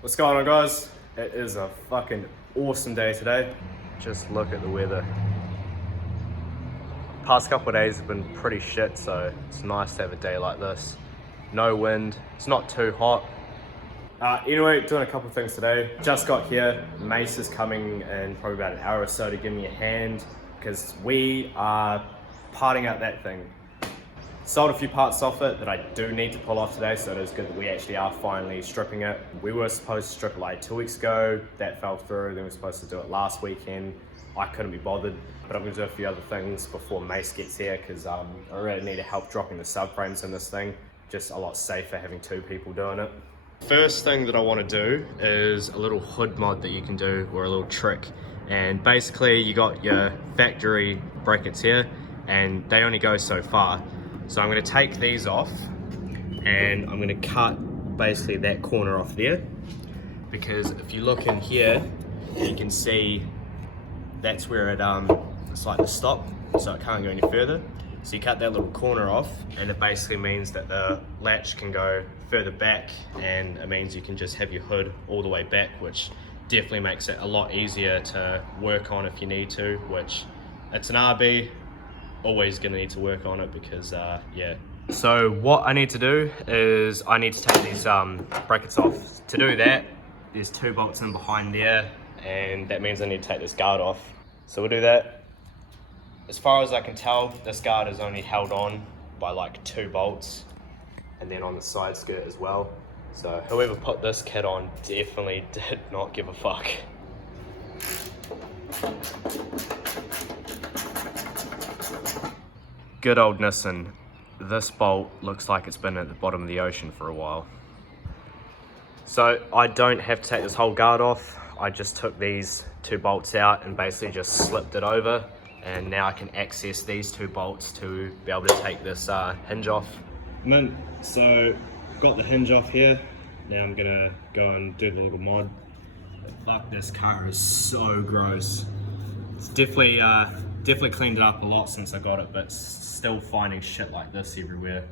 What's going on, guys? It is a fucking awesome day today. Just look at the weather. Past couple of days have been pretty shit, so it's nice to have a day like this. No wind, it's not too hot. Anyway, doing a couple of things today. Just got here. Mace is coming in probably about an hour or so to give me a hand because we are parting out that thing. Sold a few parts off it that I do need to pull off today, so it is good that we actually are finally stripping it. We were supposed to strip it like 2 weeks ago, that fell through, then we were supposed to do it last weekend. I couldn't be bothered, but I'm gonna do a few other things before Mace gets here because I really need help dropping the subframes in this thing. Just a lot safer having two people doing it. First thing that I want to do is a little hood mod that you can do, or a little trick. And basically you got your factory brackets here and they only go so far. So I'm going to take these off and I'm going to cut basically that corner off there, because if you look in here you can see that's where it's like the stop, so it can't go any further. So you cut that little corner off and it basically means that the latch can go further back, and it means you can just have your hood all the way back, which definitely makes it a lot easier to work on if you need to, which it's an RB. Always gonna need to work on it because yeah. So what I need to do is I need to take these brackets off. To do that, there's 2 bolts in behind there, and that means I need to take this guard off. So we'll do that. As far as I can tell, this guard is only held on by like 2 bolts, and then on the side skirt as well. So whoever put this kit on definitely did not give a fuck. Good old Nissan. This bolt looks like it's been at the bottom of the ocean for a while. So I don't have to take this whole guard off. I just took these 2 bolts out and basically just slipped it over. And now I can access these 2 bolts to be able to take this hinge off. Mint, so got the hinge off here. Now I'm gonna go and do the little mod. Fuck, this car is so gross. It's definitely cleaned it up a lot since I got it, but still finding shit like this everywhere.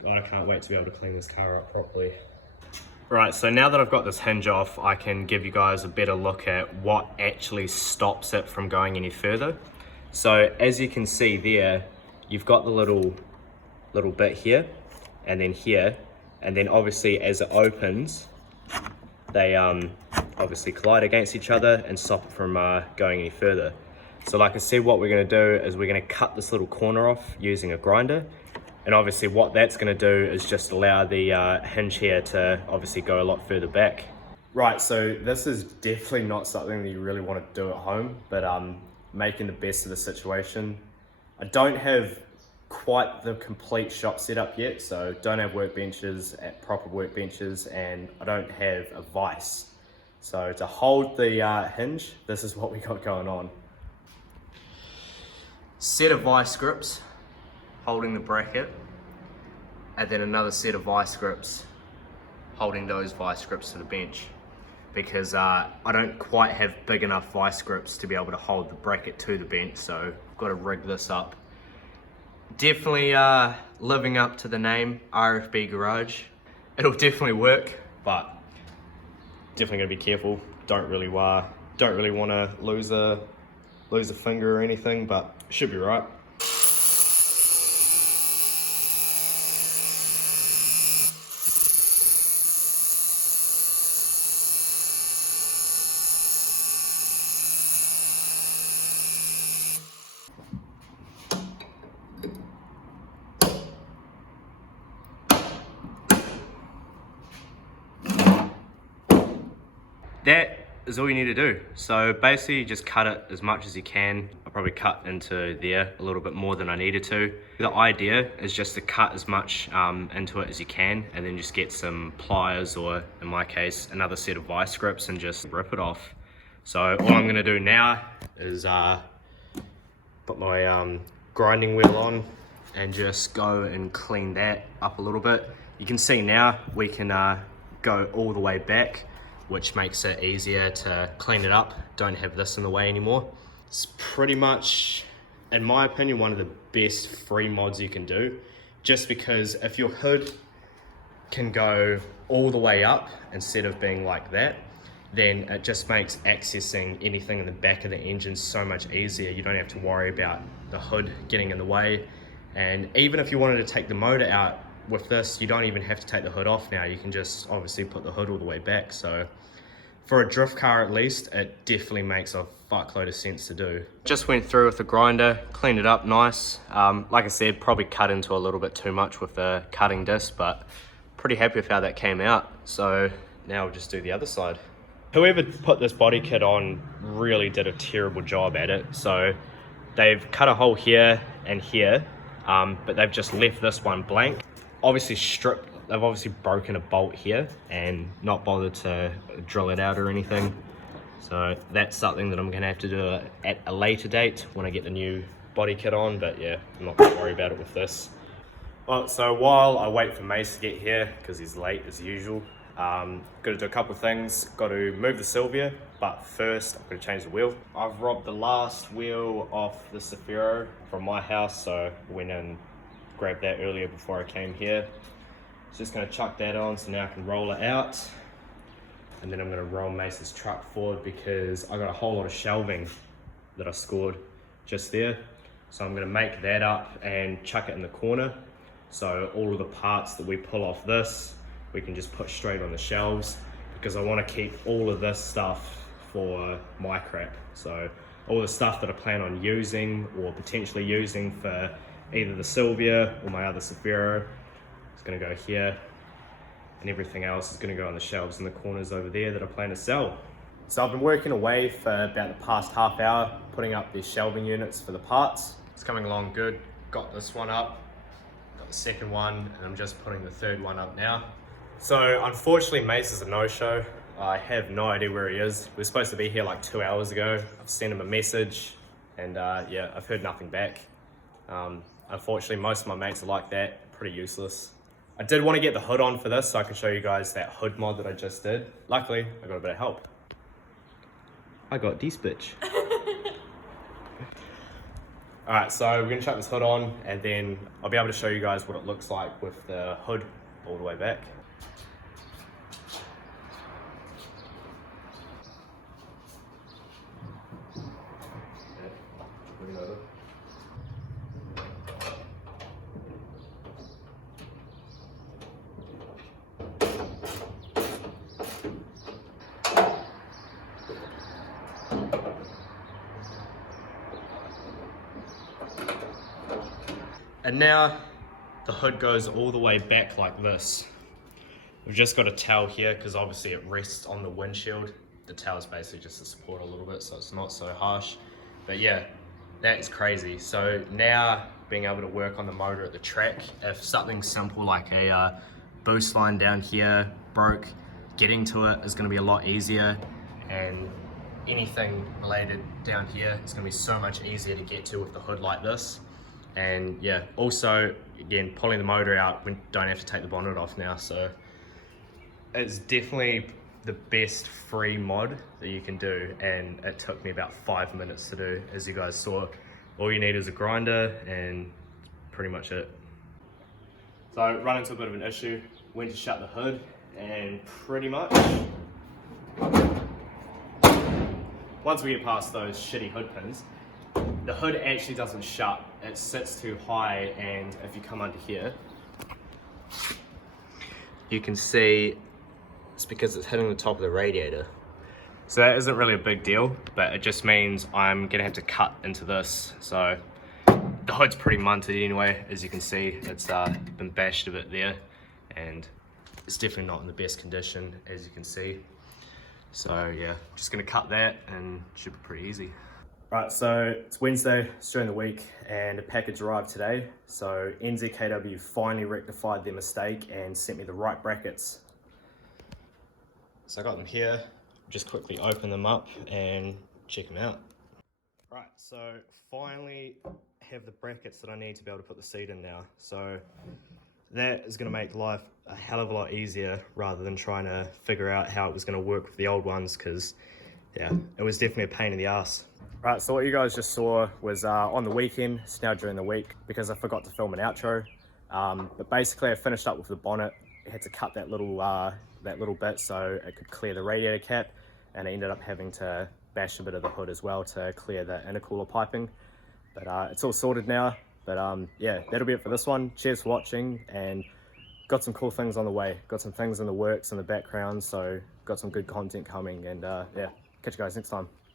God, I can't wait to be able to clean this car up properly. Right, so now that I've got this hinge off, I can give you guys a better look at what actually stops it from going any further. So as you can see there, you've got the little bit here, and then obviously as it opens, they obviously collide against each other and stop it from going any further. So like I said, what we're going to do is we're going to cut this little corner off using a grinder. And obviously what that's going to do is just allow the hinge here to obviously go a lot further back. Right, so this is definitely not something that you really want to do at home, but making the best of the situation. I don't have quite the complete shop set up yet, so don't have workbenches, proper workbenches, and I don't have a vise. So to hold the hinge, this is what we got going on. Set of vice grips holding the bracket, and then another set of vice grips holding those vice grips to the bench, because I don't quite have big enough vice grips to be able to hold the bracket to the bench, so I've got to rig this up. Definitely living up to the name RFB Garage. It'll definitely work, but definitely gonna be careful. Don't really want to lose a finger or anything, but should be right. That is all you need to do. So basically just cut it as much as you can. I probably cut into there a little bit more than I needed to. The idea is just to cut as much into it as you can, and then just get some pliers, or in my case, another set of vice grips, and just rip it off. So all I'm gonna do now is put my grinding wheel on and just go and clean that up a little bit. You can see now we can go all the way back, which makes it easier to clean it up. Don't have this in the way anymore. It's pretty much, in my opinion, one of the best free mods you can do, just because if your hood can go all the way up instead of being like that, then it just makes accessing anything in the back of the engine so much easier. You don't have to worry about the hood getting in the way. And even if you wanted to take the motor out with this, you don't even have to take the hood off now. You can just obviously put the hood all the way back. So for a drift car at least, it definitely makes a fuckload of sense to do. Just went through with the grinder, cleaned it up nice. Like I said, probably cut into a little bit too much with the cutting disc, but pretty happy with how that came out. So now we'll just do the other side. Whoever put this body kit on really did a terrible job at it. So they've cut a hole here and here, but they've just left this one blank. Obviously they've obviously broken a bolt here and not bothered to drill it out or anything. So that's something that I'm gonna have to do at a later date when I get the new body kit on, but yeah, I'm not gonna worry about it with this. Well, so while I wait for Mace to get here, because he's late as usual, got to do a couple of things. Got to move the Sylvia, but first I'm going to change the wheel. I've robbed the last wheel off the Safiro from my house, so I went and grabbed that earlier before I came here. Just going to chuck that on so now I can roll it out, and then I'm going to roll Mace's truck forward because I got a whole lot of shelving that I scored just there. So I'm going to make that up and chuck it in the corner, so all of the parts that we pull off this we can just put straight on the shelves, because I want to keep all of this stuff for my crap. So all the stuff that I plan on using or potentially using for either the Sylvia or my other Safiro is going to go here, and everything else is going to go on the shelves in the corners over there that I plan to sell. So I've been working away for about the past half hour putting up these shelving units for the parts. It's coming along good. Got this one up, got the second one, and I'm just putting the third one up now. So unfortunately Mace is a no-show. I have no idea where he is. He was supposed to be here like 2 hours ago. I've sent him a message and yeah, I've heard nothing back. Unfortunately, most of my mates are like that, pretty useless. I did want to get the hood on for this so I can show you guys that hood mod that I just did. Luckily, I got a bit of help. I got this bitch. Alright, so we're gonna chuck this hood on and then I'll be able to show you guys what it looks like with the hood all the way back. And now the hood goes all the way back like this. We've just got a towel here because obviously it rests on the windshield. The towel is basically just to support a little bit so it's not so harsh. But yeah, that is crazy. So now being able to work on the motor at the track, if something simple like a boost line down here broke, getting to it is going to be a lot easier, and anything related down here is going to be so much easier to get to with the hood like this. And yeah, also again, pulling the motor out, we don't have to take the bonnet off now, so it's definitely the best free mod that you can do, and it took me about 5 minutes to do. As you guys saw, all you need is a grinder and that's pretty much it. So I run into a bit of an issue, went to shut the hood, and pretty much once we get past those shitty hood pins, the hood actually doesn't shut. It sits too high, and if you come under here, you can see it's because it's hitting the top of the radiator. So that isn't really a big deal, but it just means I'm gonna have to cut into this. So the hood's pretty munted anyway, as you can see. It's been bashed a bit there, and it's definitely not in the best condition, as you can see. So yeah, just gonna cut that and it should be pretty easy. Right, so it's Wednesday, it's during the week, and a package arrived today. So NZKW finally rectified their mistake and sent me the right brackets. So I got them here, just quickly open them up and check them out. Right, so finally have the brackets that I need to be able to put the seat in now. So that is gonna make life a hell of a lot easier rather than trying to figure out how it was gonna work with the old ones, because yeah, it was definitely a pain in the ass. Right, so what you guys just saw was on the weekend. It's now during the week because I forgot to film an outro. But basically I finished up with the bonnet. had to cut that little bit so it could clear the radiator cap, and I ended up having to bash a bit of the hood as well to clear the intercooler piping. But it's all sorted now. But yeah, that'll be it for this one. Cheers for watching, and got some cool things on the way. Got some things in the works in the background, so got some good content coming, and yeah, catch you guys next time.